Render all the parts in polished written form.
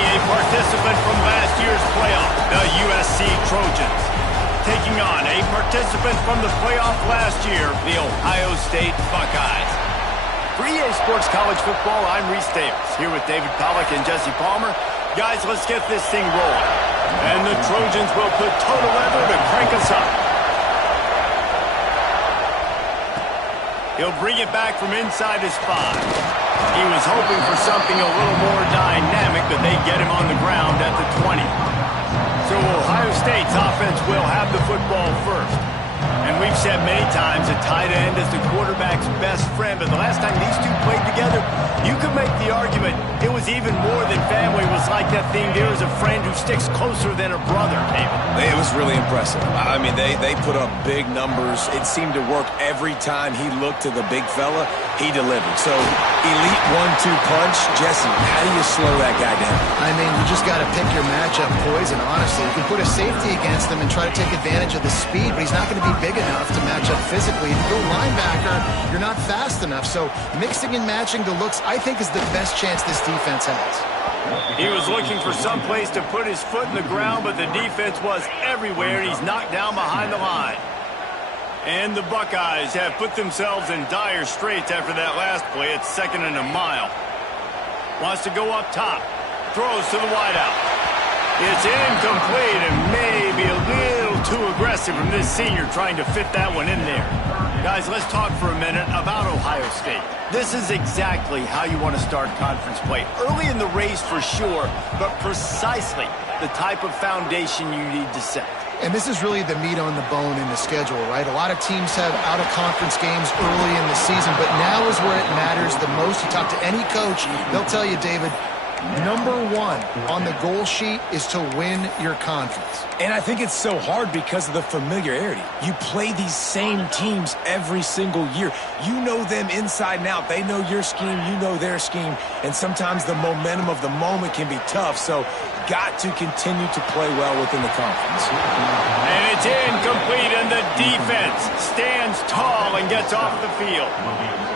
a participant from last year's playoff, the USC Trojans, taking on a participant from the playoff last year, the Ohio State Buckeyes. For EA Sports College Football, I'm Reese Davis, here with David Pollack and Jesse Palmer. Guys, let's get this thing rolling. And the Trojans will put total effort to crank us up. He'll bring it back from inside his 5. He was hoping for something a little more dynamic, but they get him on the ground at the 20. So Ohio State's offense will have the football first. And we've said many times a tight end is the quarterback's best friend, but the last time these two played together, you could make the argument it was even more than family. It was like that thing, there is a friend who sticks closer than a brother, David. It was really impressive. I mean, they put up big numbers. It seemed to work every time he looked to the big fella. He delivered. So, elite 1-2 punch. Jesse, how do you slow that guy down? I mean, you just got to pick your matchup poison, honestly. You can put a safety against him and try to take advantage of the speed, but he's not going to be big enough to match up physically. If you go linebacker, you're not fast enough. So, mixing and matching the looks, I think, is the best chance this defense has. He was looking for some place to put his foot in the ground, but the defense was everywhere, and he's knocked down behind the line. And the Buckeyes have put themselves in dire straits after that last play. It's 2nd and a mile. Wants to go up top. Throws to the wideout. It's incomplete and maybe a little too aggressive from this senior trying to fit that one in there. Guys, let's talk for a minute about Ohio State. This is exactly how you want to start conference play. Early in the race for sure, but precisely the type of foundation you need to set. And this is really the meat on the bone in the schedule, right? A lot of teams have out-of-conference games early in the season, but now is where it matters the most. You talk to any coach, they'll tell you, David, number 1 on the goal sheet is to win your conference. And I think it's so hard because of the familiarity. You play these same teams every single year. You know them inside and out. They know your scheme, you know their scheme, and sometimes the momentum of the moment can be tough, so got to continue to play well within the conference. And it's incomplete, and the defense stands tall and gets off the field.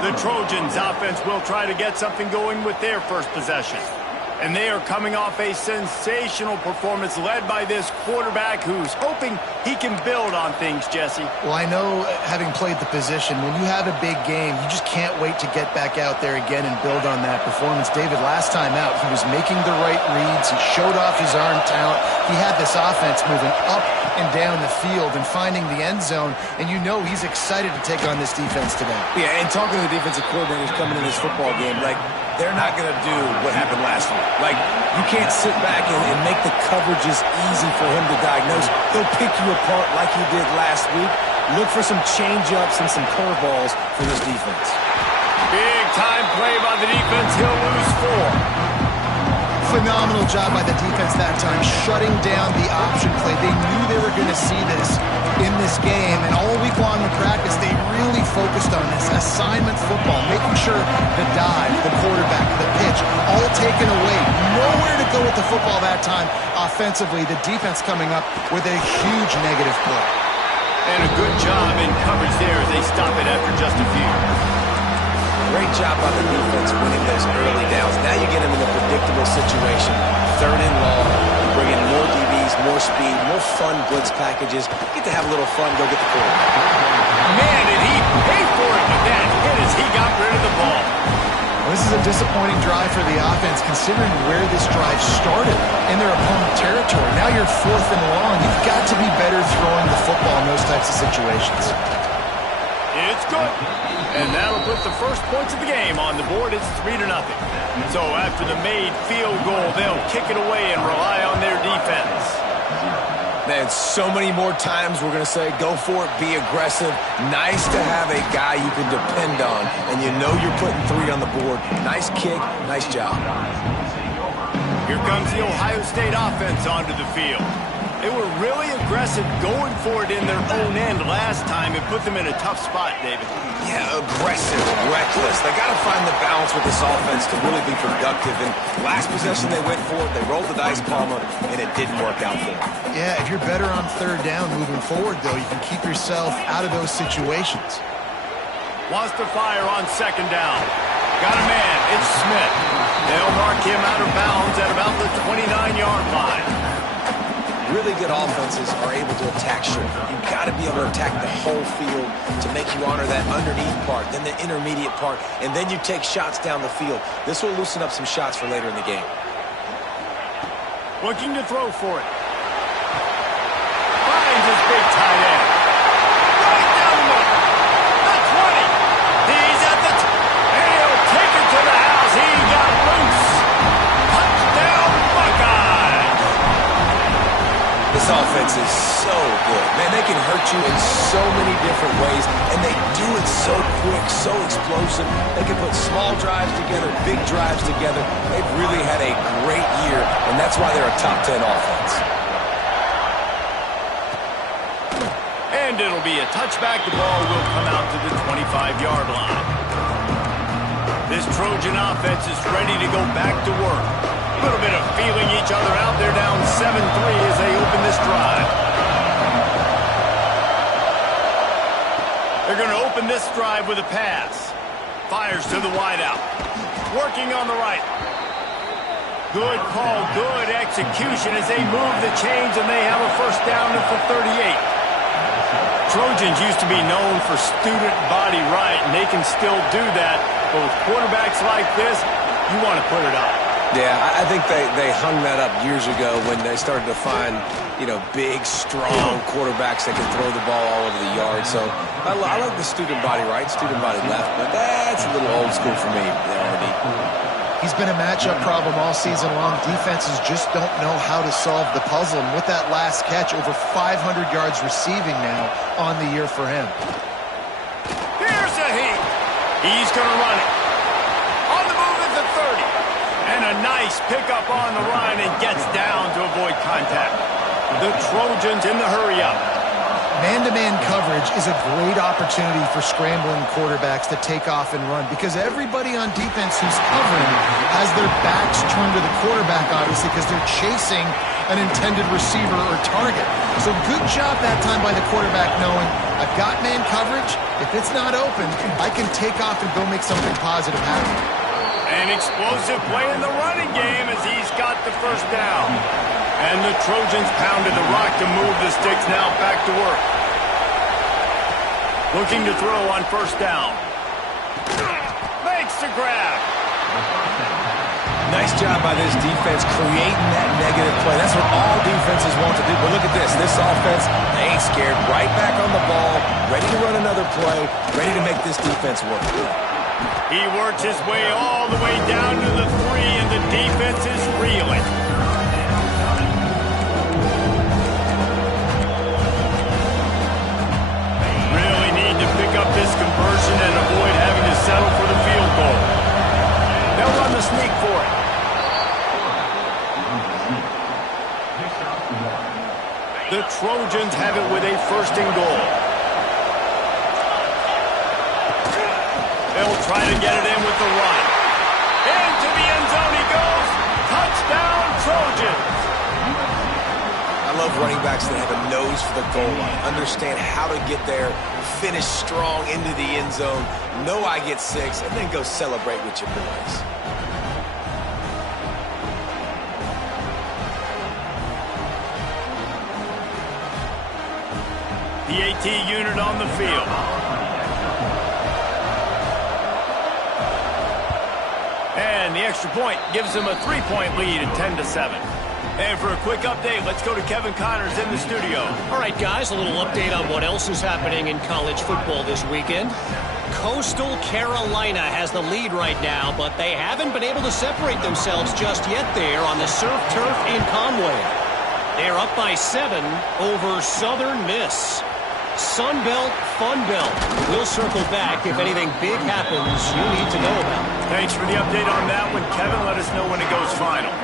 The Trojans' offense will try to get something going with their first possession. And they are coming off a sensational performance led by this quarterback who's hoping he can build on things, Jesse. Well, I know, having played the position, when you have a big game, you just can't wait to get back out there again and build on that performance. David, last time out, he was making the right reads. He showed off his arm talent. He had this offense moving up and down the field and finding the end zone, and you know he's excited to take on this defense today. Yeah, and talking to the defensive coordinators coming in this football game, like, they're not going to do what happened last week. Like, you can't sit back and make the coverages easy for him to diagnose. He'll pick you apart like he did last week. Look for some change-ups and some curveballs for this defense. Big-time play by the defense. He'll lose 4. Phenomenal job by the defense that time, shutting down the option play. They knew they were going to see this in this game, and all week long in practice, they really focused on this assignment football, making sure the dive, the quarterback, the pitch, all taken away. Nowhere to go with the football that time offensively. The defense coming up with a huge negative play. And a good job in coverage there as they stop it after just a few. Great job by the defense winning those early downs. Now you get them in a predictable situation. 3rd and long. You bring in more DBs, more speed, more fun blitz packages. Get to have a little fun, go get the quarterback. Man, did he pay for it with that hit as he got rid of the ball. Well, this is a disappointing drive for the offense, considering where this drive started in their opponent territory. Now you're 4th and long. You've got to be better throwing the football in those types of situations. It's good. And that'll put the first points of the game on the board. It's 3-0. So after the made field goal, they'll kick it away and rely on their defense. Man, so many more times we're going to say, go for it, be aggressive. Nice to have a guy you can depend on, and you know you're putting 3 on the board. Nice kick, nice job. Here comes the Ohio State offense onto the field. They were really aggressive going for it in their own end last time. It put them in a tough spot, David. Yeah, aggressive, reckless. They got to find the balance with this offense to really be productive. And last possession they went for it, they rolled the dice, Palmer, and it didn't work out for them. Yeah, if you're better on 3rd down moving forward, though, you can keep yourself out of those situations. Wants to fire on 2nd down. Got a man. It's Smith. They'll mark him out of bounds at about the 29-yard line. Really good offenses are able to attack short. You've got to be able to attack the whole field to make you honor that underneath part, then the intermediate part, and then you take shots down the field. This will loosen up some shots for later in the game. Looking to throw for it. Finds his big tight end. Right down the middle. The 20. He's at the and he'll take it to the house. He got loose. Touchdown, Buckeyes. This offense is so good. Man, they can hurt you in so many different ways, and they do it so quick, so explosive. They can put small drives together, big drives together. They've really had a great year, and that's why they're a top 10 offense. And it'll be a touchback. The ball will come out to the 25-yard line. This Trojan offense is ready to go back to work. A little bit of feeling each other out. They're down 7-3 as they open this drive. They're going to open this drive with a pass. Fires to the wideout. Working on the right. Good call, good execution as they move the chains, and they have a first down at the 38. Trojans used to be known for student body right, and they can still do that. But with quarterbacks like this, you want to put it up. Yeah, I think they hung that up years ago when they started to find, big, strong quarterbacks that can throw the ball all over the yard. So I like the student body right, student body left, but that's a little old school for me, RD. He's been a matchup problem all season long. Defenses just don't know how to solve the puzzle. And with that last catch, over 500 yards receiving now on the year for him. Here's a heat. He's going to run it. On the move at the 30. And a nice pickup on the run and gets down to avoid contact. The Trojans in the hurry-up. Man-to-man coverage is a great opportunity for scrambling quarterbacks to take off and run because everybody on defense who's covering has their backs turned to the quarterback, obviously, because they're chasing an intended receiver or target. So good job that time by the quarterback knowing, I've got man coverage. If it's not open, I can take off and go make something positive happen. An explosive play in the running game as he's got the first down. And the Trojans pounded the rock to move the sticks now back to work. Looking to throw on first down. Makes the grab. Nice job by this defense creating that negative play. That's what all defenses want to do. But look at this. This offense, they ain't scared. Right back on the ball, ready to run another play, ready to make this defense work. He works his way all the way down to the 3, and the defense is reeling. Really need to pick up this conversion and avoid having to settle for the field goal. They'll run the sneak for it. The Trojans have it with a first and goal. They'll try to get it in with the run. Into the end zone he goes. Touchdown, Trojans. I love running backs that have a nose for the goal line. Understand how to get there, finish strong into the end zone, know I get 6, and then go celebrate with your boys. The AT unit on the field. And the extra point gives them a 3-point lead at 10-7. And for a quick update, let's go to Kevin Connors in the studio. All right, guys, a little update on what else is happening in college football this weekend. Coastal Carolina has the lead right now, but they haven't been able to separate themselves just yet there on the surf turf in Conway. They're up by 7 over Southern Miss. Sun Belt, Fun Belt. We'll circle back if anything big happens you need to know about. Thanks for the update on that one, Kevin. Let us know when it goes final.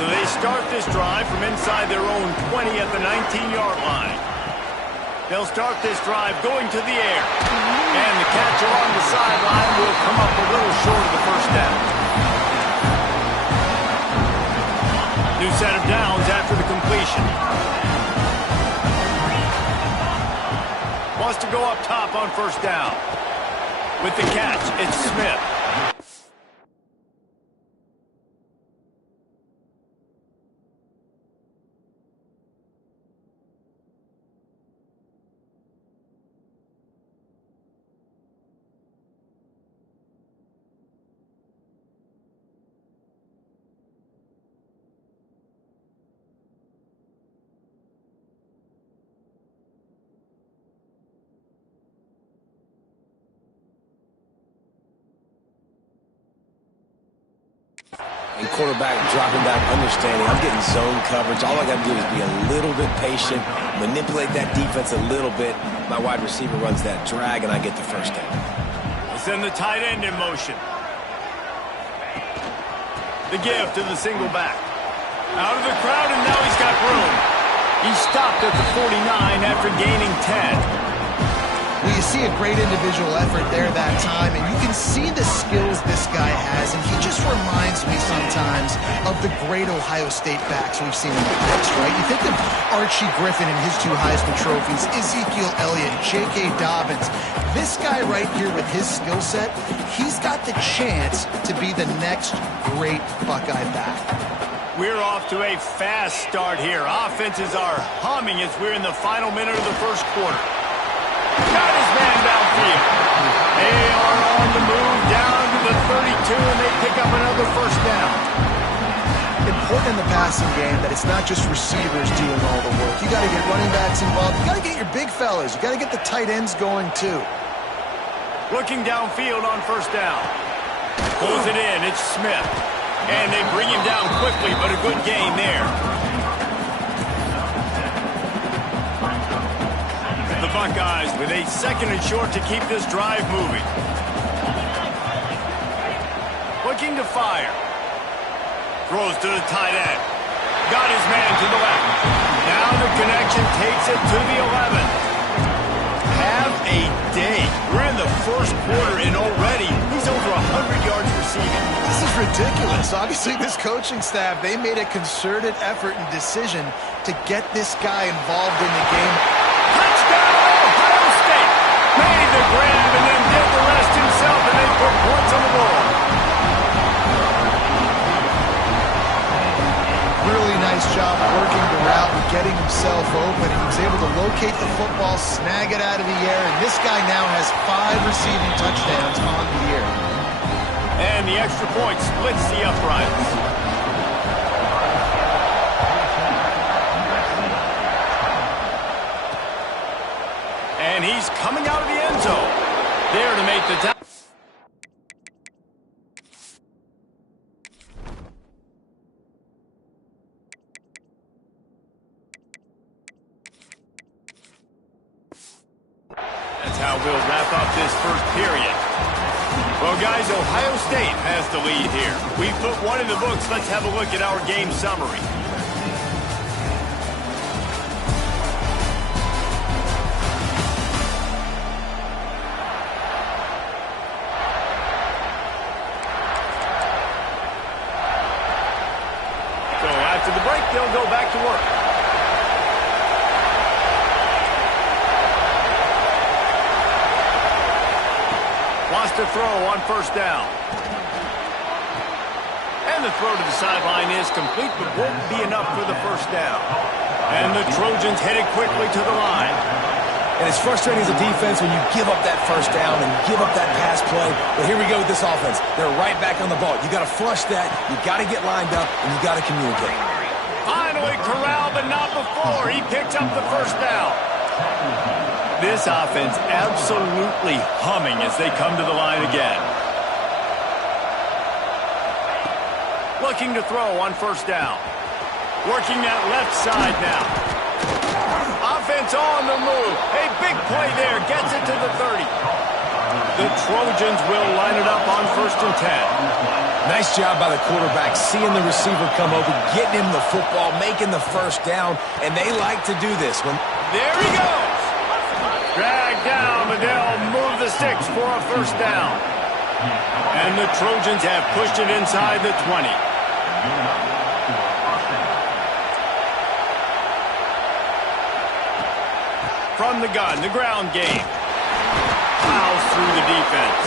So they start this drive from inside their own 20 at the 19-yard line. They'll start this drive going to the air. And the catch along the sideline will come up a little short of the first down. New set of downs after the completion. Wants to go up top on first down. With the catch, it's Smith. And quarterback dropping back, understanding I'm getting zone coverage. All I got to do is be a little bit patient, manipulate that defense a little bit. My wide receiver runs that drag, and I get the first down. We'll send the tight end in motion. The give to the single back. Out of the crowd, and now he's got room. He stopped at the 49 after gaining 10. Well, you see a great individual effort there that time, and you can see the skills this guy has, and he just reminds me sometimes of the great Ohio State backs we've seen in the past, right? You think of Archie Griffin and his 2 Heisman trophies, Ezekiel Elliott, J.K. Dobbins. This guy right here with his skill set, he's got the chance to be the next great Buckeye back. We're off to a fast start here. Offenses are humming as we're in the final minute of the first quarter. Got his man downfield. They are on the move down to the 32, and they pick up another first down. Important in the passing game that it's not just receivers doing all the work. You got to get running backs involved. You got to get your big fellas. You got to get the tight ends going too. Looking downfield on first down. Pulls it in. It's Smith. And they bring him down quickly, but a good gain there. The Buckeyes with a 2nd and short to keep this drive moving. Looking to fire. Throws to the tight end. Got his man to the left. Now the connection takes it to the 11. Have a day. We're in the first quarter, and already he's over 100 yards receiving. This is ridiculous. Obviously, this coaching staff, they made a concerted effort and decision to get this guy involved in the game. Touchdown, Ohio State! Made the grab and then did the rest himself, and they put points on the board. Really nice job working the route and getting himself open. He was able to locate the football, snag it out of the air, and this guy now has 5 receiving touchdowns on the year. And the extra point splits the uprights. And he's coming out of the end zone. There to make the touchdown. That's how we'll wrap up this first period. Well, guys, Ohio State has the lead here. We put one in the books. Let's have a look at our game summary. So after the break, they'll go back to work. Wants to throw on first down. And the throw to the sideline is complete, but won't be enough for the first down. And the Trojans headed quickly to the line. And it's frustrating as a defense when you give up that first down and give up that pass play. But here we go with this offense. They're right back on the ball. You got to flush that. You got to get lined up, and you got to communicate. Finally corralled, but not before. He picks up the first down. This offense absolutely humming as they come to the line again. Looking to throw on first down. Working that left side now. Offense on the move. A big play there. Gets it to the 30. The Trojans will line it up on 1st and 10. Nice job by the quarterback, seeing the receiver come over, getting him the football, making the first down, and they like to do this. There he goes. Dragged down, but they'll move the sticks for a first down. And the Trojans have pushed it inside the 20. From the gun, the ground game. Plows through the defense.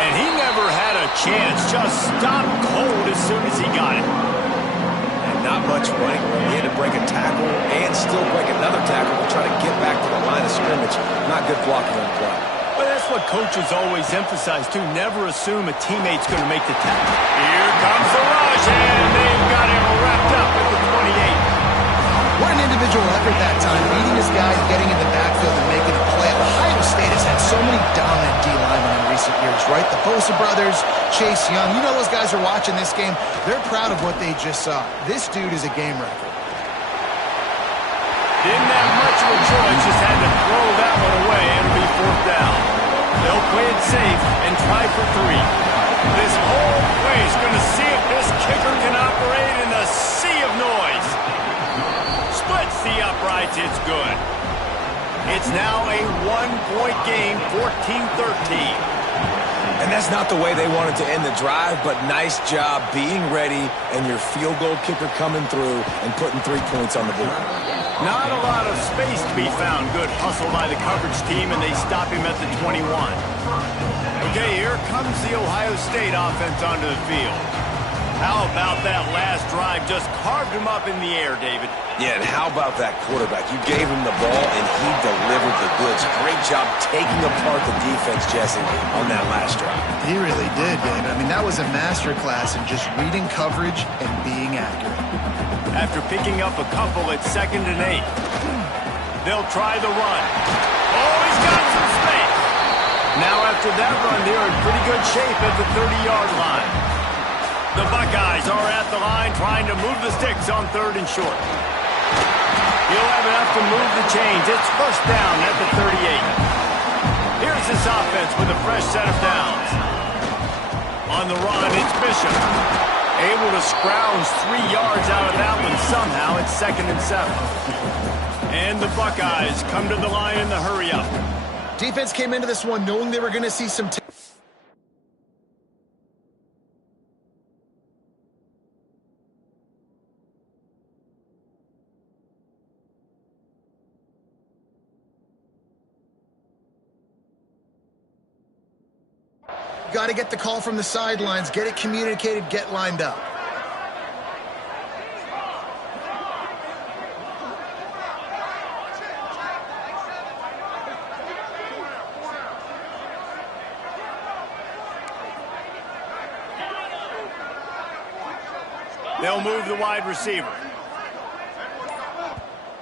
And he never had a chance. Just stopped cold as soon as he got it. And not much running room. He had to break a tackle and still break another tackle to try to get back to the line of scrimmage. Not good blocking on the play. But that's what coaches always emphasize, too. Never assume a teammate's going to make the tackle. Here comes the rush, and they've got him wrapped up at the 28. What an individual effort that time, beating his guy, getting in the backfield and making a play. Ohio State has had so many dominant D linemen in recent recent years, right? The Bosa brothers, Chase Young, you know those guys are watching this game. They're proud of what they just saw. This dude is a game wrecker. Didn't have much of a choice, just had to throw that one away, and it'll be fourth down. They'll play it safe and try for 3. This whole place going to see if this kicker can operate in a sea of noise. Splits the uprights, it's good. It's now a 1-point game, 14-13. And that's not the way they wanted to end the drive, but nice job being ready and your field goal kicker coming through and putting 3 points on the board. Not a lot of space to be found. Good hustle by the coverage team, and they stop him at the 21. Okay, here comes the Ohio State offense onto the field. How about that last drive? Just carved him up in the air, David. Yeah, and how about that quarterback? You gave him the ball, and he delivered the goods. Great job taking apart the defense, Jesse, on that last drive. He really did, David. I mean, that was a masterclass in just reading coverage and being accurate. After picking up a couple at 2nd and 8. They'll try the run. Oh, he's got some space. Now after that run, they're in pretty good shape at the 30-yard line. The Buckeyes are at the line trying to move the sticks on 3rd and short. He'll have enough to move the chains. It's first down at the 38. Here's this offense with a fresh set of downs. On the run, it's Bishop. Able to scrounge 3 yards out of that one somehow. It's 2nd and 7. And the Buckeyes come to the line in the hurry-up. Defense came into this one knowing they were going to see some... Got to get the call from the sidelines, get it communicated, get lined up. They'll move the wide receiver.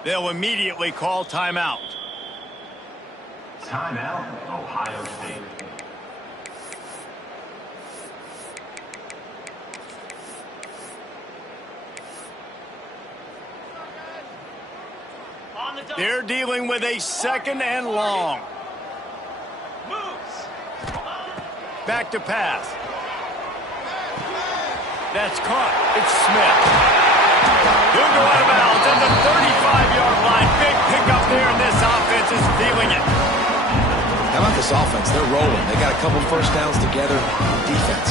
They'll immediately call timeout. Timeout, Ohio State. They're dealing with a 2nd and long. Back to pass. That's caught. It's Smith. He'll go out of bounds at the 35-yard line. Big pickup there, and this offense is feeling it. How about this offense? They're rolling. They got a couple first downs together. Defense.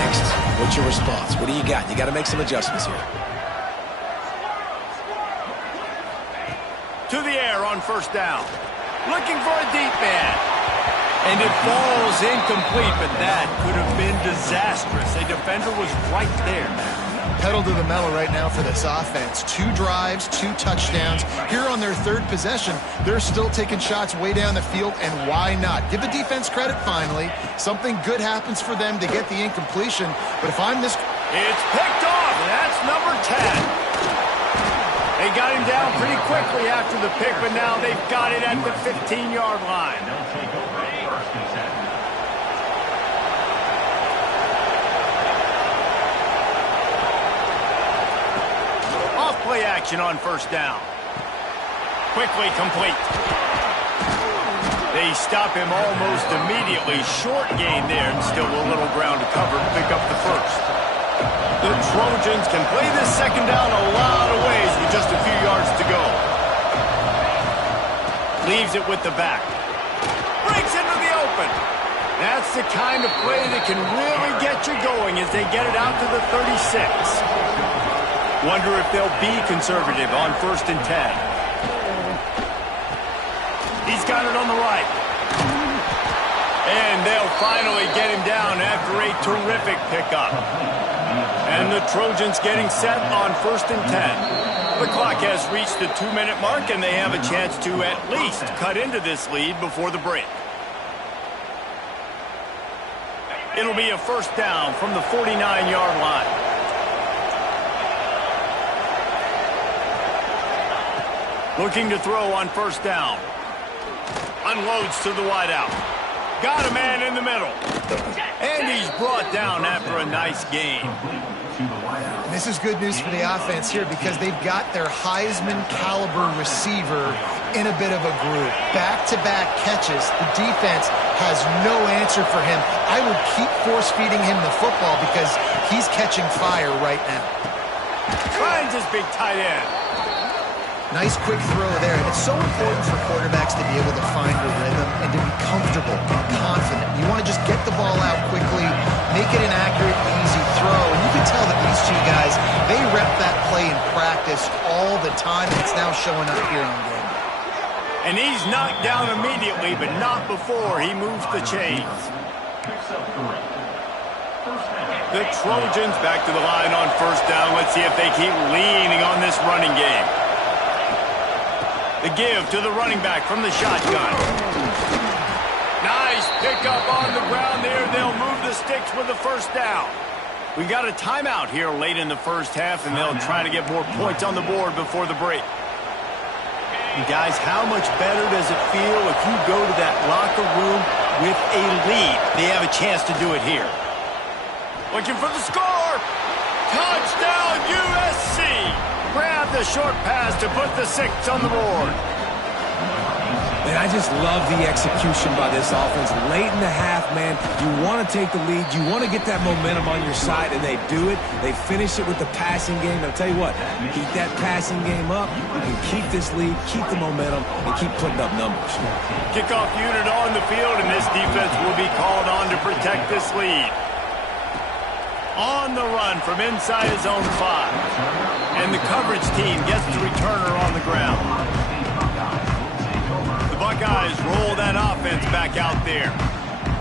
Next, what's your response? What do you got? You got to make some adjustments here. To the air on first down. Looking for a deep man. And it falls incomplete, but that could have been disastrous. A defender was right there. Pedal to the metal right now for this offense. 2 drives, 2 touchdowns. Here on their 3rd possession, they're still taking shots way down the field, and why not? Give the defense credit finally. Something good happens for them to get the incompletion, but if I'm this... It's picked off, and that's number 10. They got him down pretty quickly after the pick, but now they've got it at the 15-yard line. They'll take over 1st and 7. Off-play action on first down. Quickly complete. They stop him almost immediately. Short gain there, and still a little ground to cover to pick up the first. The Trojans can play this 2nd down a lot of ways with just a few yards to go. Leaves it with the back. Breaks into the open. That's the kind of play that can really get you going as they get it out to the 36. Wonder if they'll be conservative on 1st and 10. He's got it on the right. And they'll finally get him down after a terrific pickup. And the Trojans getting set on 1st and 10. The clock has reached the 2-minute mark, and they have a chance to at least cut into this lead before the break. It'll be a first down from the 49-yard line. Looking to throw on first down. Unloads to the wideout. Got a man in the middle. And he's brought down after a nice gain. And this is good news for the offense here because they've got their Heisman caliber receiver in a bit of a groove. Back-to-back catches. The defense has no answer for him. I would keep force-feeding him the football because he's catching fire right now. Finds his big tight end. Nice quick throw there. And it's so important for quarterbacks to be able to find a rhythm and to be comfortable and confident. You want to just get the ball out quickly, make it an accurate, easy throw. And you can tell that these two guys, they rep that play in practice all the time, and it's now showing up here on game. And he's knocked down immediately, but not before he moves the chains. The Trojans back to the line on first down. Let's see if they keep leaning on this running game. The give to the running back from the shotgun. Nice pickup on the ground there. They'll move the sticks with the first down. We got a timeout here late in the first half, and they'll try to get more points on the board before the break. And guys, how much better does it feel if you go to that locker room with a lead? They have a chance to do it here. Looking for the score. Touchdown, USC. Grab the short pass to put the 6 on the board. And I just love the execution by this offense. Late in the half, man, you want to take the lead. You want to get that momentum on your side, and they do it. They finish it with the passing game. I'll tell you what, keep that passing game up. You can keep this lead, keep the momentum, and keep putting up numbers. Kickoff unit on the field, and this defense will be called on to protect this lead. On the run from inside his own 5. And the coverage team gets the returner on the ground. The Buckeyes roll that offense back out there.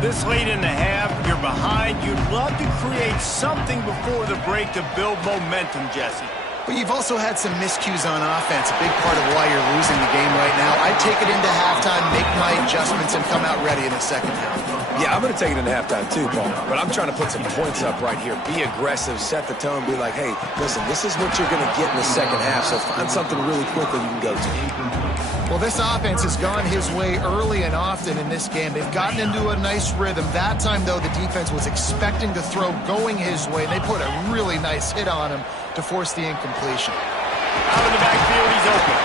This late in the half, you're behind. You'd love to create something before the break to build momentum, Jesse. But you've also had some miscues on offense, a big part of why you're losing the game right now. I'd take it into halftime, make my adjustments, and come out ready in the second half. Yeah, I'm going to take it into halftime too, Paul. But I'm trying to put some points up right here. Be aggressive, set the tone, be like, hey, listen, this is what you're going to get in the second half, so find something really quickly you can go to. Well, this offense has gone his way early and often in this game. They've gotten into a nice rhythm. That time, though, the defense was expecting the throw going his way. They put a really nice hit on him to force the incompletion. Out of the backfield, he's open.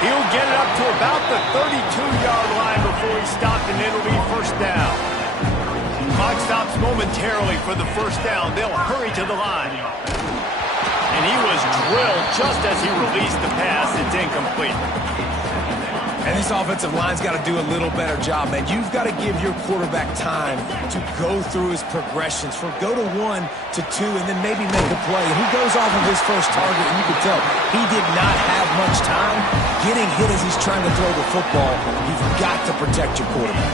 He'll get it up to about the 32-yard line before he's stopped, and it'll be first down. Clock stops momentarily for the first down. They'll hurry to the line. And he was drilled just as he released the pass. It's incomplete. And this offensive line's got to do a little better job, man. You've got to give your quarterback time to go through his progressions. For go to 1 to 2 and then maybe make a play. And he goes off of his first target, and you can tell he did not have much time getting hit as he's trying to throw the football. You've got to protect your quarterback.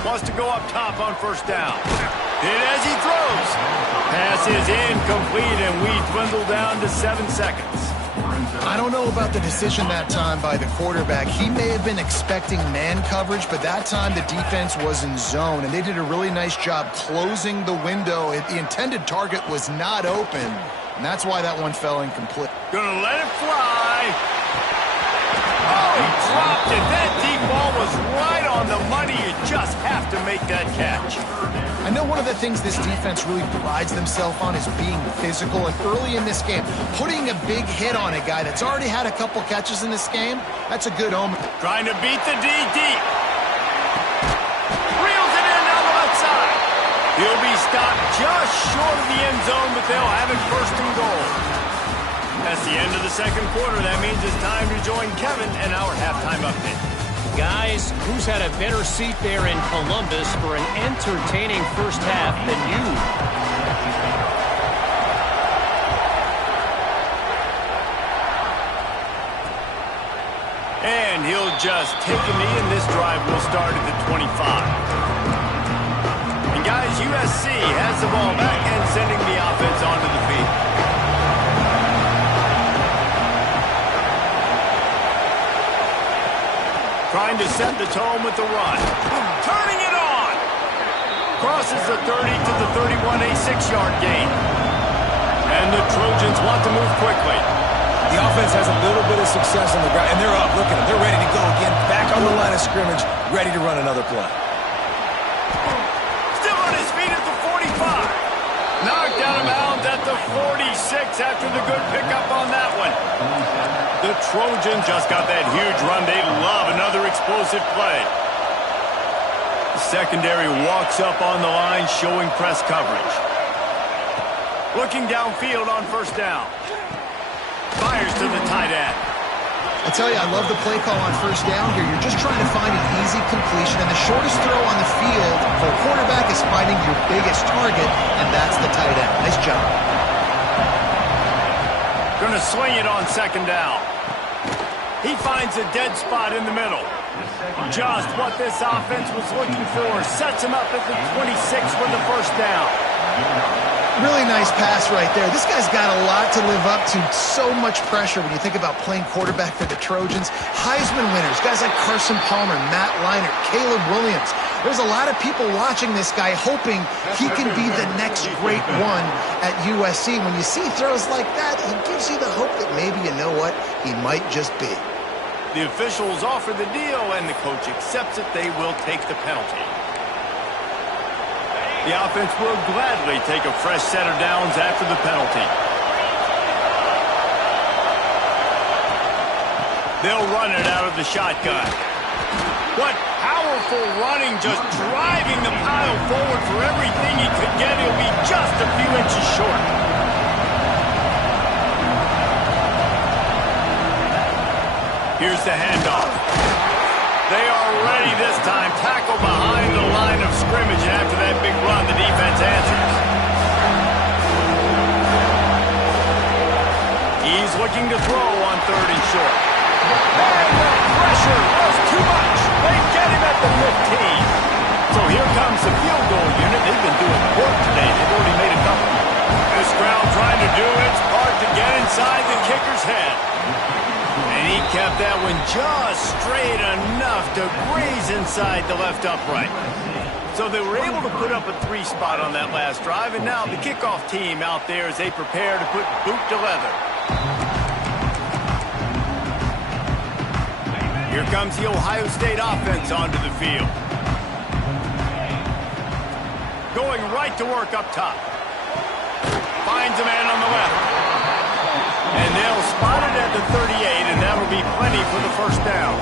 Wants to go up top on first down. Hit as he throws. Pass is incomplete, and we dwindle down to 7 seconds. I don't know about the decision that time by the quarterback. He may have been expecting man coverage, but that time the defense was in zone, and they did a really nice job closing the window. The intended target was not open, and that's why that one fell incomplete. Gonna let it fly. Oh, he dropped it. That deep ball was right on the money. You just have to make that catch. I know one of the things this defense really prides themselves on is being physical, and early in this game, putting a big hit on a guy that's already had a couple catches in this game, that's a good omen. Trying to beat the D deep. Reels it in down the left side. He'll be stopped just short of the end zone, but they'll have it first and goal. That's the end of the second quarter. That means it's time to join Kevin and our halftime update. Guys, who's had a better seat there in Columbus for an entertaining first half than you? And he'll just take a knee, and this drive will start at the 25. And guys, USC has the ball back and sending the offense onto the field. Trying to set the tone with the run. Turning it on. Crosses the 30 to the 31, a 6-yard gain. And the Trojans want to move quickly. The offense has a little bit of success on the ground, and they're up. Look at them. They're ready to go again. Back on the line of scrimmage, ready to run another play. Still on his feet at the 45. Knocked out of bounds at the 46 after the good pickup on that one. The Trojans just got that huge run. They love another explosive play. The secondary walks up on the line, showing press coverage. Looking downfield on first down. Fires to the tight end. I tell you, I love the play call on first down here. You're just trying to find an easy completion, and the shortest throw on the field for a quarterback is finding your biggest target, and that's the tight end. Nice job. Gonna swing it on second down. He finds a dead spot in the middle. Just what this offense was looking for. Sets him up at the 26 for the first down. Really nice pass right there. This guy's got a lot to live up to. So much pressure when you think about playing quarterback for the Trojans. Heisman winners, guys like Carson Palmer, Matt Leinart, Caleb Williams. There's a lot of people watching this guy hoping he can be the next great one at USC. When you see throws like that, it gives you the hope that maybe, you know what, he might just be. The officials offer the deal, and the coach accepts it. They will take the penalty. The offense will gladly take a fresh set of downs after the penalty. They'll run it out of the shotgun. What powerful running, just driving the pile forward for everything he could get. He'll be just a few inches short. Here's the handoff. They are ready this time. Tackle behind the line of scrimmage, and after that big run, the defense answers. He's looking to throw on third and short. And the pressure was too much. They get him at the 15. So here comes the field goal unit. They've been doing work today. They've already made a couple. This crowd trying to do its part to get inside the kicker's head. And he kept that one just straight enough to graze inside the left upright. So they were able to put up a 3 spot on that last drive, and now the kickoff team out there as they prepare to put boot to leather. Here comes the Ohio State offense onto the field. Going right to work up top. Finds a man on the left. And they'll spot it at the 38, and that'll be plenty for the first down.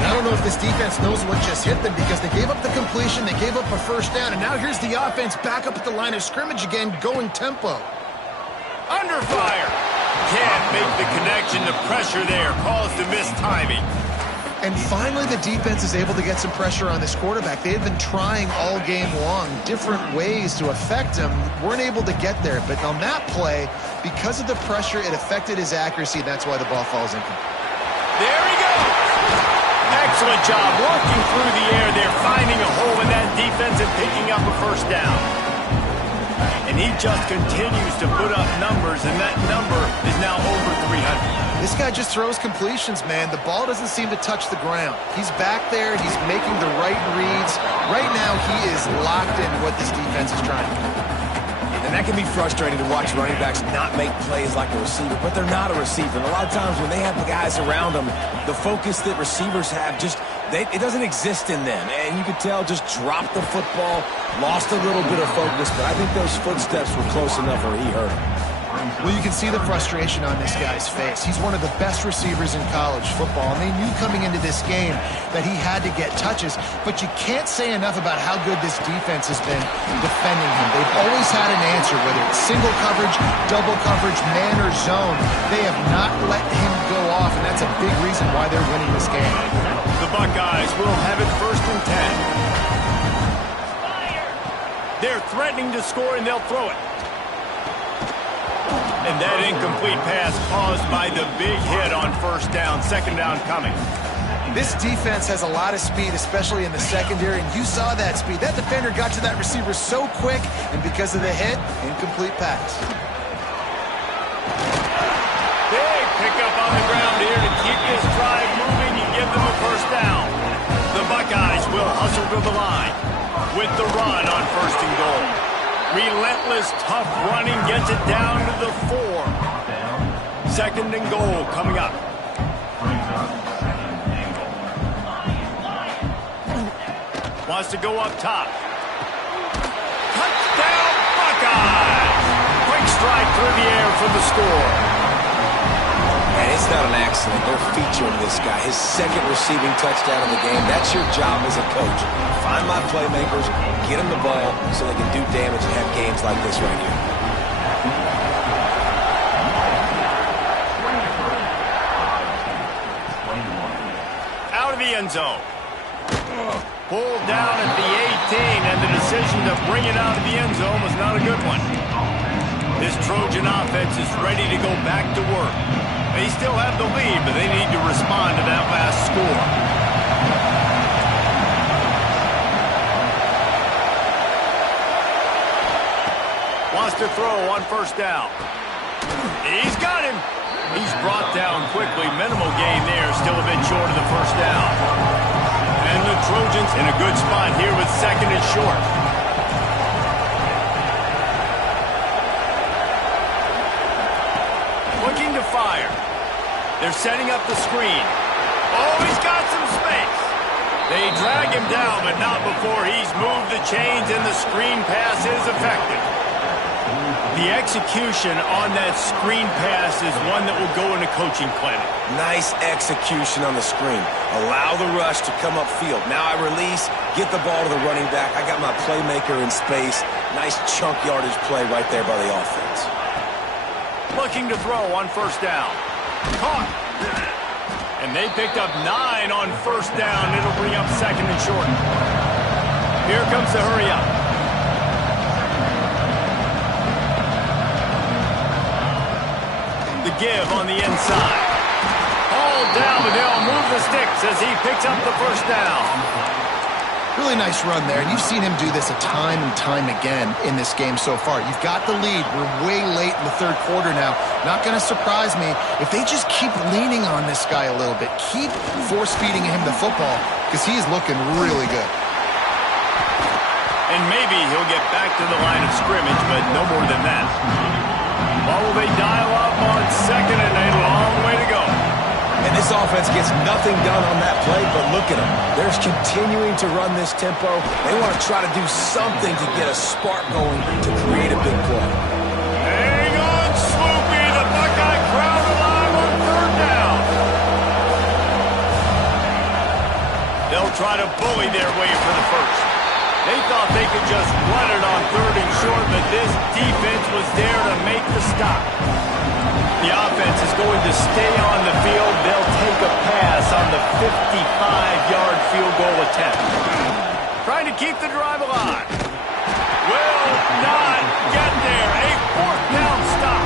I don't know if this defense knows what just hit them because they gave up the completion, they gave up a first down, and now here's the offense back up at the line of scrimmage again, going tempo. Under fire. Can't make the connection. The pressure there caused a missed timing. And finally, the defense is able to get some pressure on this quarterback. They had been trying all game long, different ways to affect him, weren't able to get there. But on that play, because of the pressure, it affected his accuracy, and that's why the ball falls incomplete. There he goes. Excellent job working through the air there, finding a hole in that defense and picking up a first down. And he just continues to put up numbers, and that number is now over 300. This guy just throws completions, man. The ball doesn't seem to touch the ground. He's back there. He's making the right reads. Right now, he is locked in what this defense is trying to do. And that can be frustrating to watch running backs not make plays like a receiver, but they're not a receiver. And a lot of times when they have the guys around them, the focus that receivers have just, it doesn't exist in them. And you could tell just dropped the football, lost a little bit of focus, but I think those footsteps were close enough where he hurt him. Well, you can see the frustration on this guy's face. He's one of the best receivers in college football, and they knew coming into this game that he had to get touches, but you can't say enough about how good this defense has been defending him. They've always had an answer, whether it's single coverage, double coverage, man or zone. They have not let him go off, and that's a big reason why they're winning this game. The Buckeyes will have it 1st and 10. They're threatening to score, and they'll throw it. And that incomplete pass caused by the big hit on first down. Second down coming. This defense has a lot of speed, especially in the secondary, and you saw that speed. That defender got to that receiver so quick, and because of the hit, incomplete pass. Big pickup on the ground here to keep this drive moving and give them a first down. The Buckeyes will hustle to the line with the run on 1st and goal. Relentless, tough running gets it down to the 4. Second and goal coming up. Wants to go up top. Touchdown, Buckeyes! Quick strike through the air for the score. And it's not an accident. They're featuring this guy. His second receiving touchdown of the game. That's your job as a coach. Find my playmakers, get them the ball so they can do damage and have games like this right here. Out of the end zone. Pulled down at the 18, and the decision to bring it out of the end zone was not a good one. This Trojan offense is ready to go back to work. They still have the lead, but they need to respond to that last score. Wants to throw on first down. He's got him. He's brought down quickly. Minimal gain there, still a bit short of the first down. And the Trojans in a good spot here with second and short. Looking to fire. They're setting up the screen. Oh, he's got some space. They drag him down, but not before he's moved the chains and the screen pass is effective. The execution on that screen pass is one that will go in a coaching clinic. Nice execution on the screen. Allow the rush to come upfield. Now I release, get the ball to the running back. I got my playmaker in space. Nice chunk yardage play right there by the offense. Looking to throw on first down. Caught. And they picked up 9 on first down. It'll bring up second and short. Here comes the hurry up. The give on the inside. All down, but they'll move the sticks as he picks up the first down. Really nice run there. You've seen him do this a time and time again in this game so far. You've got the lead. We're way late in the third quarter now. Not going to surprise me if they just keep leaning on this guy a little bit. Keep force-feeding him the football because he's looking really good. And maybe he'll get back to the line of scrimmage, but no more than that. What will they dial up on second and a long way to go? And this offense gets nothing done on that play, but look at them. They're continuing to run this tempo. They want to try to do something to get a spark going to create a big play. Hang on, Swoopy. The Buckeye crowd alive on third down. They'll try to bully their way for the first. They thought they could just run it on third and short, but this defense was there to make the stop. The offense is going to stay on the field. They'll take a pass on the 55-yard field goal attempt. Trying to keep the drive alive. Will not get there. A fourth down stop.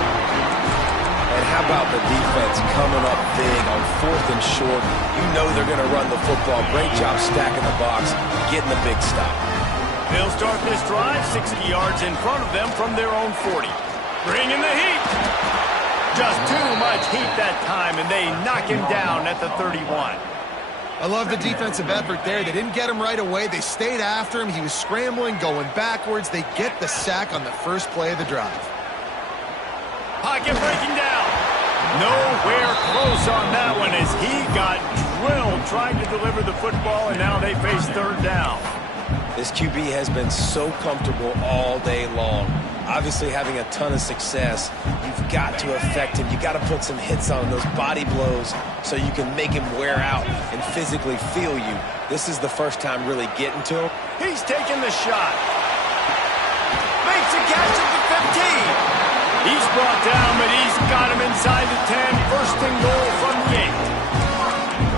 And how about the defense coming up big on fourth and short? You know they're going to run the football. Great job stacking the box, getting the big stop. They'll start this drive 60 yards in front of them from their own 40. Bring in the heat. Just too much heat that time, and they knock him down at the 31. I love the defensive effort there. They didn't get him right away. They stayed after him. He was scrambling, going backwards. They get the sack on the first play of the drive. Pocket breaking down. Nowhere close on that one as he got drilled trying to deliver the football, and now they face third down. This QB has been so comfortable all day long. Obviously having a ton of success. You've got to affect him. You've got to put some hits on him, those body blows, so you can make him wear out and physically feel you. This is the first time really getting to him. He's taking the shot. Makes a catch at the 15. He's brought down, but he's got him inside the 10. First and goal from the 8.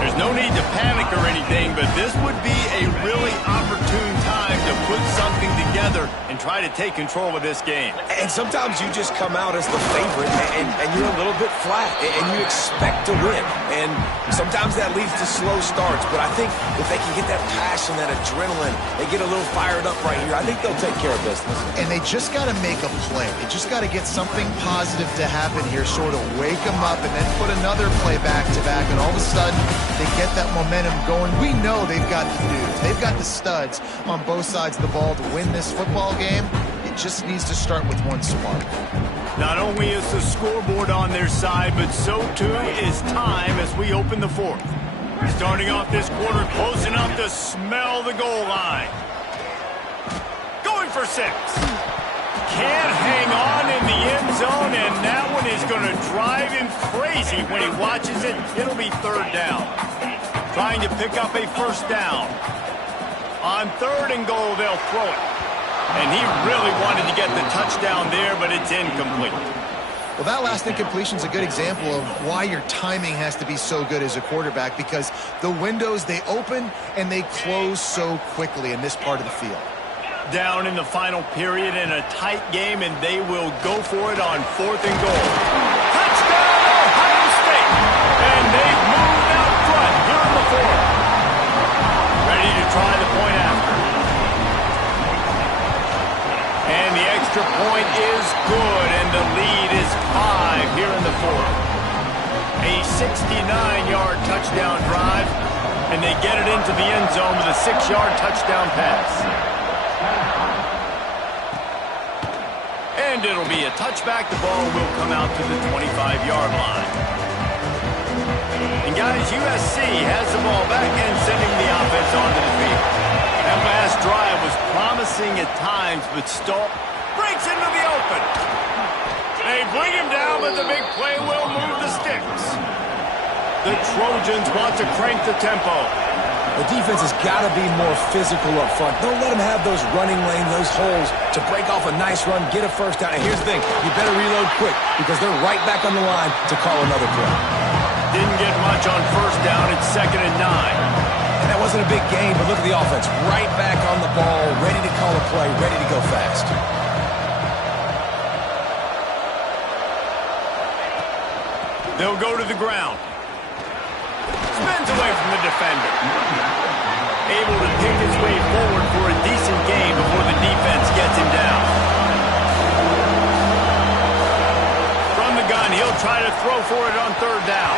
There's no need to panic or anything, but this would be a really opportune time to put something together and try to take control of this game. And sometimes you just come out as the favorite and you're a little bit flat and you expect to win. And sometimes that leads to slow starts. But I think if they can get that passion, that adrenaline, they get a little fired up right here, I think they'll take care of business. And they just got to make a play. They just got to get something positive to happen here, sort of wake them up and then put another play back-to-back. And all of a sudden, they get that momentum going. We know they've got the dudes. They've got the studs on both sides of the ball to win this football game. It just needs to start with one spark. Not only is the scoreboard on their side, but so too is time as we open the fourth. Starting off this quarter close enough to smell the goal line. Going for 6. Can't hang on in the end zone, and that one is going to drive him crazy when he watches it. It'll be 3rd down. Trying to pick up a 1st down. On 3rd and goal, they'll throw it. And he really wanted to get the touchdown there, but it's incomplete. Well, that last incompletion is a good example of why your timing has to be so good as a quarterback, because the windows, they open and they close so quickly in this part of the field. Down in the final period in a tight game, and they will go for it on 4th and goal. Touchdown, Ohio State! And they've moved out front here in the 4th. Ready to try the point after. And the extra point is good, and the lead is 5 here in the 4th. A 69-yard touchdown drive, and they get it into the end zone with a 6-yard touchdown pass. And it'll be a touchback. The ball will come out to the 25-yard line. And guys, USC has the ball back and sending the offense onto the field. That last drive was promising at times, but Stahl breaks into the open. They bring him down, but the big play will move the sticks. The Trojans want to crank the tempo. The defense has got to be more physical up front. Don't let them have those running lanes, those holes to break off a nice run, get a 1st down. And here's the thing, you better reload quick because they're right back on the line to call another play. Didn't get much on 1st down. It's 2nd and 9. And that wasn't a big game, but look at the offense. Right back on the ball, ready to call a play, ready to go fast. They'll go to the ground. Spins away from the defender. Able to pick his way forward for a decent game before the defense gets him down. From the gun, he'll try to throw for it on 3rd down.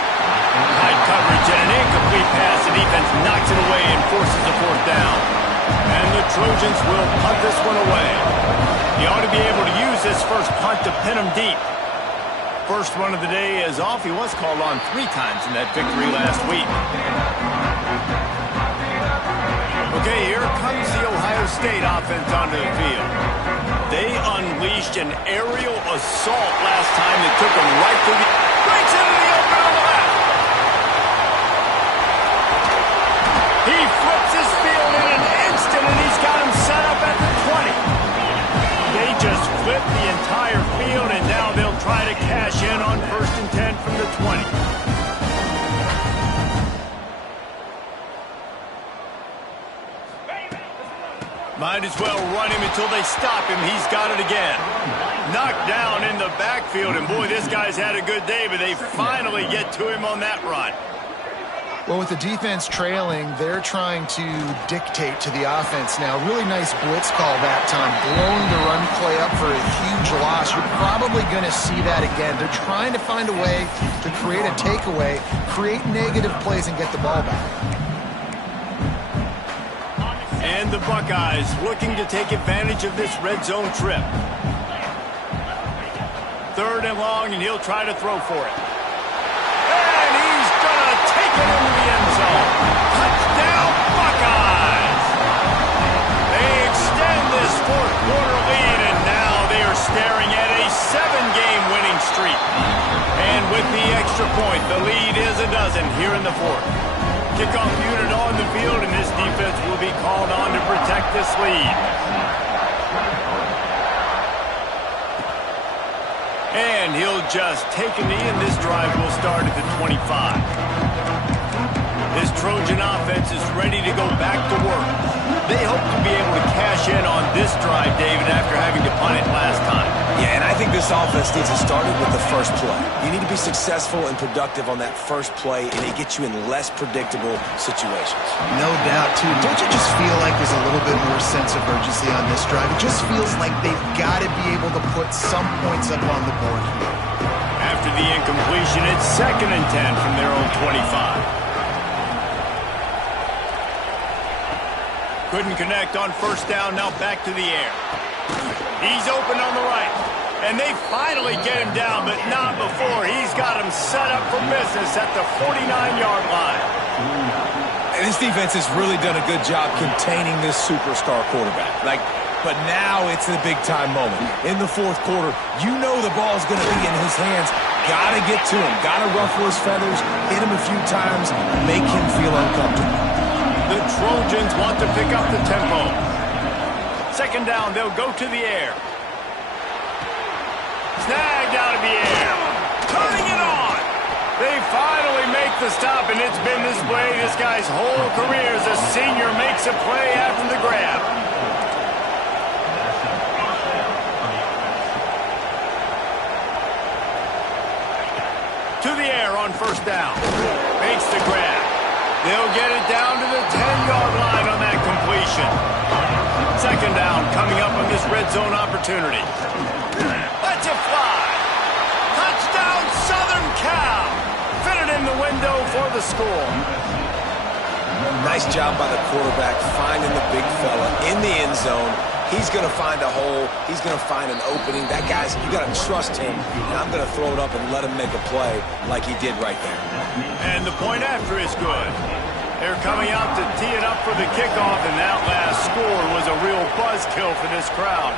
Tight coverage and an incomplete pass. The defense knocks it away and forces the 4th down. And the Trojans will punt this one away. He ought to be able to use this first punt to pin him deep. First one of the day is off. He was called on 3 times in that victory last week. Okay, here comes the Ohio State offense onto the field. They unleashed an aerial assault last time that took them right to the... Breaks into the open on the left. He flips his field in an instant, and he's got him set up at the 20. They just flipped the entire field, and now they'll try to cash in on 1st and 10 from the 20. Might as well run him until they stop him. He's got it again. Knocked down in the backfield, and boy, this guy's had a good day, but they finally get to him on that run. Well, with the defense trailing, they're trying to dictate to the offense now. Really nice blitz call that time. Blowing the run play up for a huge loss. You're probably going to see that again. They're trying to find a way to create a takeaway, create negative plays, and get the ball back. And the Buckeyes looking to take advantage of this red zone trip. 3rd and long, and he'll try to throw for it. And he's going to take it into the end zone. Touchdown, Buckeyes! They extend this 4th quarter lead, and now they are staring at a 7-game winning streak. And with the extra point, the lead is a dozen here in the 4th. Kickoff unit on the field, and this defense will be called on to protect this lead. And he'll just take a knee, and this drive will start at the 25. This Trojan offense is ready to go back to work. They hope to be able to cash in on this drive, David, after having to punt it last time. Yeah, and I think this offense needs to start it with the first play. You need to be successful and productive on that first play, and it gets you in less predictable situations. No doubt, too. Don't you just feel like there's a little bit more sense of urgency on this drive? It just feels like they've got to be able to put some points up on the board here. After the incompletion, it's 2nd and 10 from their own 25. Couldn't connect on 1st down, now back to the air. He's open on the right. And they finally get him down, but not before. He's got him set up for business at the 49-yard line. And this defense has really done a good job containing this superstar quarterback. But now it's the big-time moment. In the fourth quarter, you know the ball's going to be in his hands. Got to get to him. Got to ruffle his feathers, hit him a few times, make him feel uncomfortable. The Trojans want to pick up the tempo. Second down, they'll go to the air. Snagged out of the air. Turning it on. They finally make the stop, and it's been this way this guy's whole career as a senior makes a play after the grab. To the air on first down. Makes the grab. They'll get it down to the 10-yard line on that completion. Second down coming up on this red zone opportunity. Lets it fly. Touchdown, Southern Cal. Fit it in the window for the score. Nice job by the quarterback finding the big fella in the end zone. He's going to find a hole. He's going to find an opening. That guy's, you got to trust him. And I'm going to throw it up and let him make a play like he did right there. And the point after is good. They're coming out to tee it up for the kickoff, and that last score was a real buzzkill for this crowd.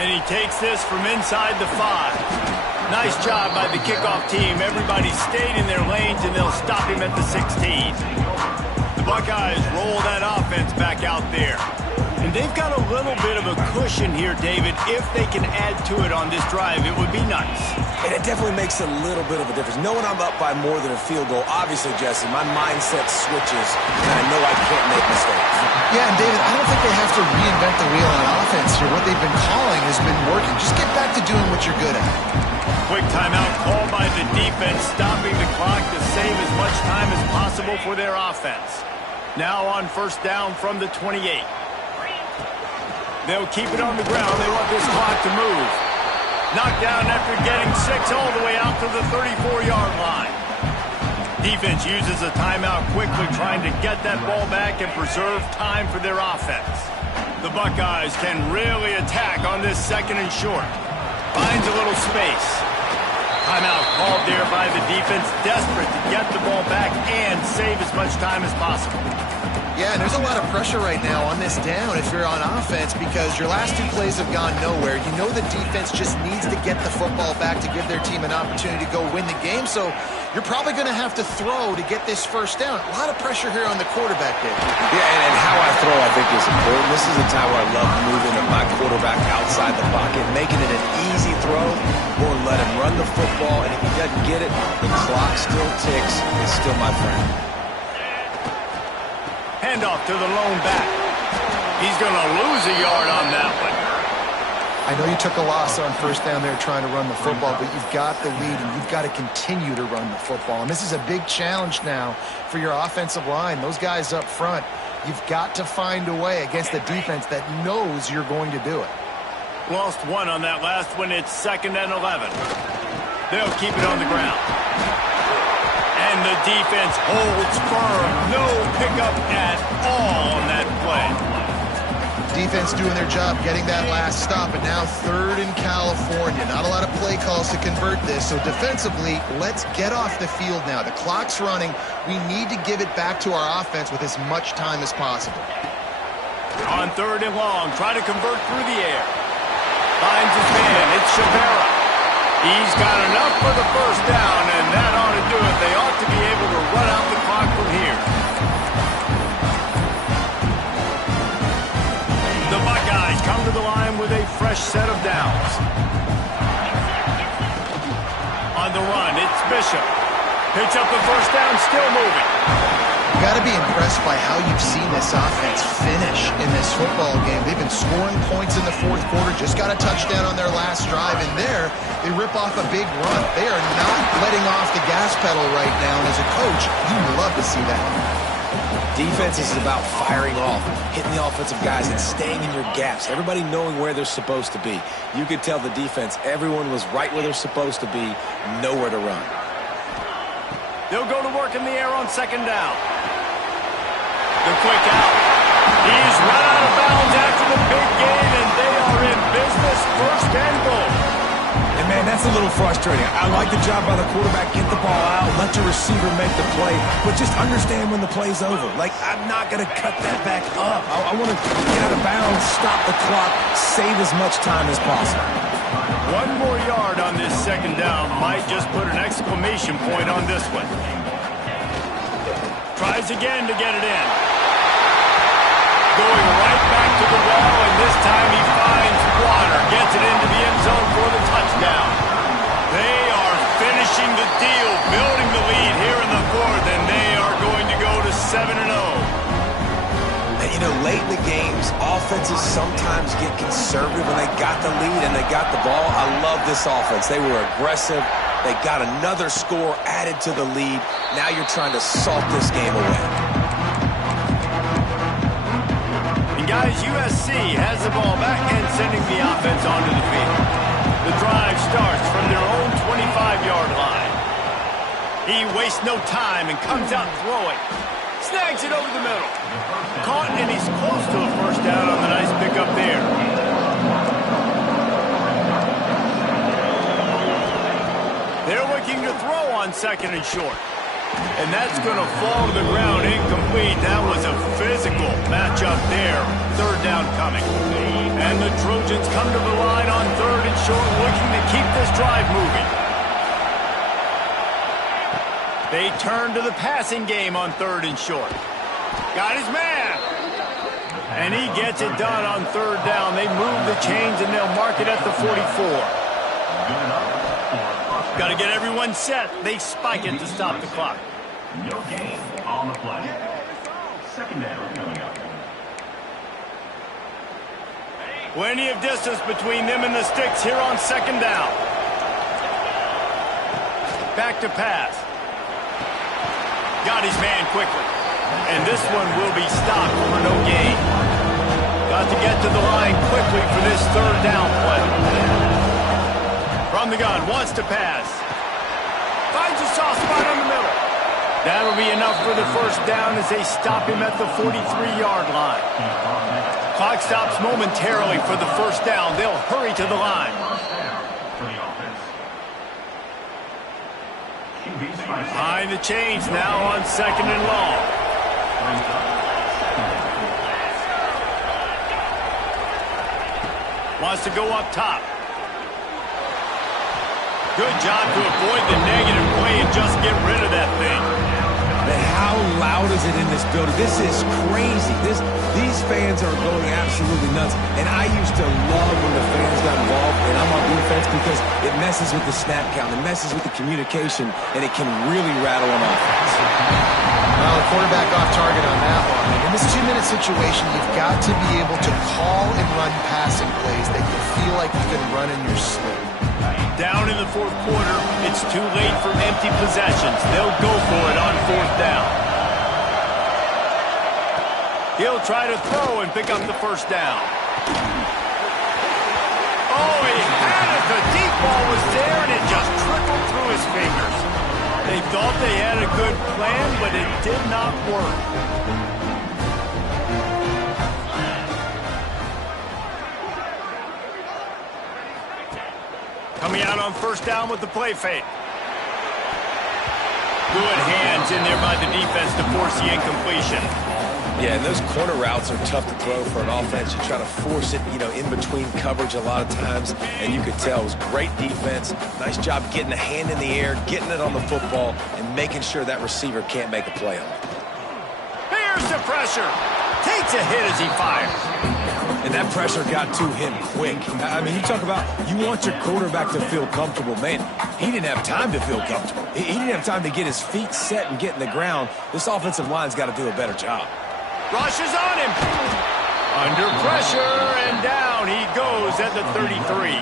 And he takes this from inside the 5. Nice job by the kickoff team. Everybody stayed in their lanes, and they'll stop him at the 16. The Buckeyes roll that offense back out there. And they've got a little bit of a cushion here, David. If they can add to it on this drive, it would be nice. And it definitely makes a little bit of a difference. Knowing I'm up by more than a field goal, obviously, Jesse, my mindset switches, and I know I can't make mistakes. Yeah, and David, I don't think they have to reinvent the wheel on offense here. What they've been calling has been working. Just get back to doing what you're good at. Quick timeout called by the defense, stopping the clock to save as much time as possible for their offense. Now on first down from the 28. They'll keep it on the ground. They want this clock to move. Knocked down after getting 6 all the way out to the 34-yard line. Defense uses a timeout quickly, trying to get that ball back and preserve time for their offense. The Buckeyes can really attack on this second and short. Finds a little space. Timeout called there by the defense, desperate to get the ball back and save as much time as possible. Yeah, and there's a lot of pressure right now on this down if you're on offense because your last 2 plays have gone nowhere. You know the defense just needs to get the football back to give their team an opportunity to go win the game, so you're probably going to have to throw to get this first down. A lot of pressure here on the quarterback, David. Yeah, and how I throw, I think, is important. This is a time where I love moving my quarterback outside the pocket, making it an easy throw, or let him run the football, and if he doesn't get it, the clock still ticks. It's still my friend. Handoff to the lone back. He's going to lose a yard on that one. I know you took a loss on first down there trying to run the football, but you've got the lead, and you've got to continue to run the football. And this is a big challenge now for your offensive line. Those guys up front, you've got to find a way against a defense that knows you're going to do it. Lost 1 on that last one. It's 2nd and 11. They'll keep it on the ground. And the defense holds firm. No pickup at all on that play. Defense doing their job getting that last stop, and now 3rd in California. Not a lot of play calls to convert this, so defensively, let's get off the field now. The clock's running. We need to give it back to our offense with as much time as possible. On 3rd and long, try to convert through the air. Finds his man. It's Shavera. He's got enough for the first down, and that ought to do it. They ought to be able to run out the clock from here. The Buckeyes come to the line with a fresh set of downs. On the run, it's Bishop. Picks up the first down, still moving. You've got to be impressed by how you've seen this offense finish in this football game. They've been scoring points in the fourth quarter, just got a touchdown on their last drive, and there they rip off a big run. They are not letting off the gas pedal right now, and as a coach, you love to see that. Defense is about firing off, hitting the offensive guys, and staying in your gaps. Everybody knowing where they're supposed to be. You could tell the defense, everyone was right where they're supposed to be, nowhere to run. They'll go to work in the air on 2nd down. The quick out. He's run out of bounds after the big gain, and they are in business, first and goal. And, man, that's a little frustrating. I like the job by the quarterback. Get the ball out, let your receiver make the play, but just understand when the play's over. Like, I'm not going to cut that back up. I want to get out of bounds, stop the clock, save as much time as possible. One more yard on this second down might just put an exclamation point on this one. Tries again to get it in. Going right back to the wall, and this time he finds water. Gets it into the end zone for the touchdown. They are finishing the deal, building the lead here in the fourth, and they are going to go to 7-0. And, you know, late in the games, offenses sometimes get conservative when they got the lead and they got the ball. I love this offense. They were aggressive. They got another score added to the lead. Now you're trying to salt this game away. And guys, USC has the ball back and sending the offense onto the field. The drive starts from their own 25-yard line. He wastes no time and comes out throwing. Snags it over the middle. Caught, and he's close to a first down on the nice pickup there. They're looking to throw on second and short. And that's going to fall to the ground incomplete. That was a physical matchup there. Third down coming. And the Trojans come to the line on third and short, looking to keep this drive moving. They turn to the passing game on third and short. Got his man. And he gets it done on third down. They move the chains, and they'll mark it at the 44. Got to get everyone set. They spike it to stop the clock. No gain on the play. Second down coming up. Plenty of distance between them and the sticks here on second down. Back to pass. Got his man quickly. And this one will be stopped for no gain. Got to get to the line quickly for this third down play. From the gun, wants to pass. Finds a soft spot on the middle. That'll be enough for the first down as they stop him at the 43-yard line. Clock stops momentarily for the first down. They'll hurry to the line. Behind the chains now on second and long. Wants to go up top. Good job to avoid the negative play and just get rid of that thing. But how loud is it in this building? This is crazy. These fans are going absolutely nuts. And I used to love when the fans got involved, and I'm on defense because it messes with the snap count, it messes with the communication, and it can really rattle an offense. Well, the quarterback off target on that one. In this 2-minute situation, you've got to be able to call and run passing plays that you feel like you can run in your sleep. Down in the fourth quarter, it's too late for empty possessions. They'll go for it on fourth down. He'll try to throw and pick up the first down. Oh, he had it. The deep ball was there, and it just trickled through his fingers. They thought they had a good plan, but it did not work. Coming out on first down with the play fake. Good hands in there by the defense to force the incompletion. Yeah, and those corner routes are tough to throw for an offense. You try to force it, in between coverage a lot of times, and you could tell it was great defense. Nice job getting a hand in the air, getting it on the football, and making sure that receiver can't make a play on it. Here's the pressure. Takes a hit as he fires. And that pressure got to him quick. I mean, you talk about you want your quarterback to feel comfortable. Man, he didn't have time to feel comfortable. He didn't have time to get his feet set and get in the ground. This offensive line's got to do a better job. Rushes on him. Under pressure, and down he goes at the 33.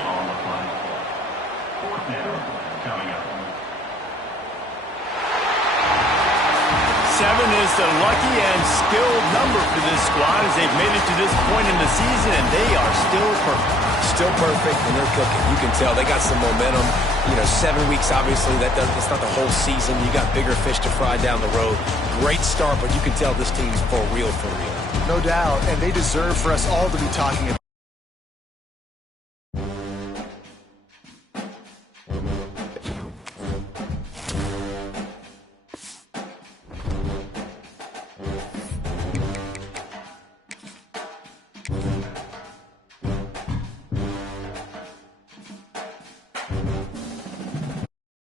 is the lucky and skilled number for this squad as they've made it to this point in the season, and they are still perfect. Still perfect, and they're cooking. You can tell they got some momentum. 7 weeks, obviously, it's not the whole season. You got bigger fish to fry down the road. Great start, but you can tell this team's for real, for real. No doubt, and they deserve for us all to be talking about